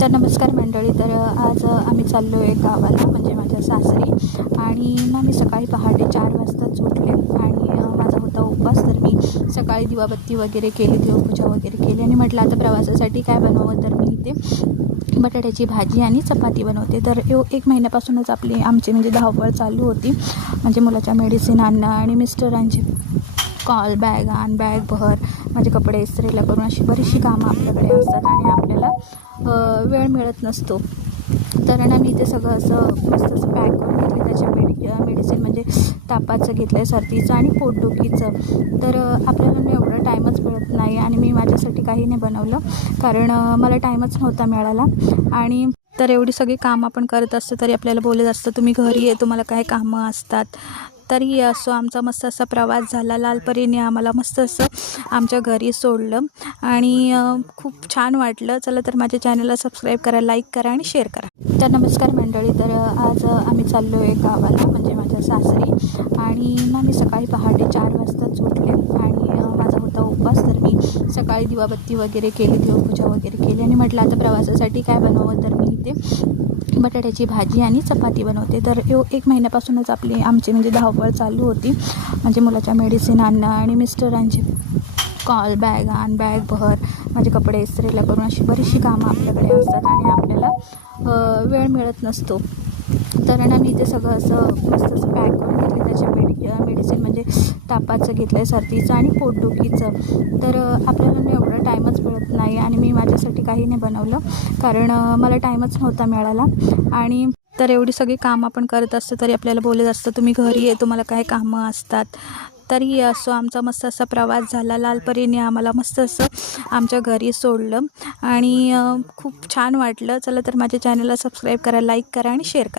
तर नमस्कार मंडळी. तर आज आम्ही चाललो आहे गावाला, म्हणजे माझ्या सासरी. आणि ना मी सकाळी पहाटे 4 वाजताच उठले आणि माझा होता उपवास. तर मी सकाळी दिवाबत्ती वगैरे केली, देवपूजा वगैरे केली आणि म्हटलं आता प्रवासासाठी काय बनवावं. तर मी इथे बटाट्याची भाजी आणि चपाती बनवते. तर 1 महिन्यापासूनच आमची म्हणजे धावपळ चालू होती, म्हणजे मुलाच्या मेडिसिन आणणं आणि मिस्टरांची कॉल, बॅग आण, बॅग भर, माझे कपडे इस्त्रीला करून, अशी बरीचशी कामं आपल्याकडे असतात आणि आपल्याला वेळ मिळत नसतो. तर ना मी ते सगळं असं मस्त असं पॅक करून घेतले. त्याच्या मेडिसिन म्हणजे तापाचं घेतलं आहे, सर्दीचं आणि पोटदुखीचं. तर आपल्याला ना एवढा टाईमच मिळत नाही आणि मी माझ्यासाठी काही नाही बनवलं, कारण मला टाईमच नव्हता मिळाला. आणि तर एवढी सगळी कामं आपण करत असतो तरी आपल्याला बोलत असतं तुम्ही घरी आहे, तुम्हाला काय कामं असतात. तरी असं आमचा मस्त असा प्रवास झाला. लालपरीने आम्हाला मस्त असं आमच्या घरी सोडलं आणि खूप छान वाटलं. चला तर माझ्या चॅनलला सबस्क्राईब करा, लाईक करा आणि शेअर करा. तर नमस्कार मंडळी. तर आज आम्ही चाललो आहे गावाला, म्हणजे माझ्या सासरी. आणि ना मी सकाळी पहाटे 4 वाजताच उठले आणि माझा होता उपवास. तर मी सकाळी दिवाबत्ती वगैरे केली, देवपूजा वगैरे केली आणि म्हटलं आता प्रवासासाठी काय बनवावं. तर मी इथे बटाट्याची भाजी आणि चपाती बनवते. तर 1 महिन्यापासूनच आमची म्हणजे धावपळ चालू होती, म्हणजे मुलाच्या मेडिसिन आणणं आणि मिस्टरांची कॉल, बॅग आण, बॅग भर, माझे कपडे इस्त्रीला करून, अशी बरीचशी कामं आपल्याकडे असतात आणि आपल्याला वेळ मिळत नसतो. तर ना मी ते सगळं असं मस्त असं पॅक करून घेतले. त्याच्या मेडिसिन म्हणजे तापाचं घेतलं आहे, सर्दीचं आणि पोटदुखीचं. तर आपल्याला ना एवढा टाईमच मिळत नाही आणि मी माझ्यासाठी काही नाही बनवलं, कारण मला टाईमच नव्हता मिळाला. आणि तर एवढी सगळी कामं आपण करत असतो तरी आपल्याला बोलत असतं तुम्ही घरी आहे, तुम्हाला काय कामं असतात. तरी असं आमचा मस्त असा प्रवास झाला. लालपरीने आम्हाला मस्त असं आमच्या घरी सोडलं आणि खूप छान वाटलं. चला तर माझ्या चॅनलला सबस्क्राईब करा, लाईक करा आणि शेअर करा.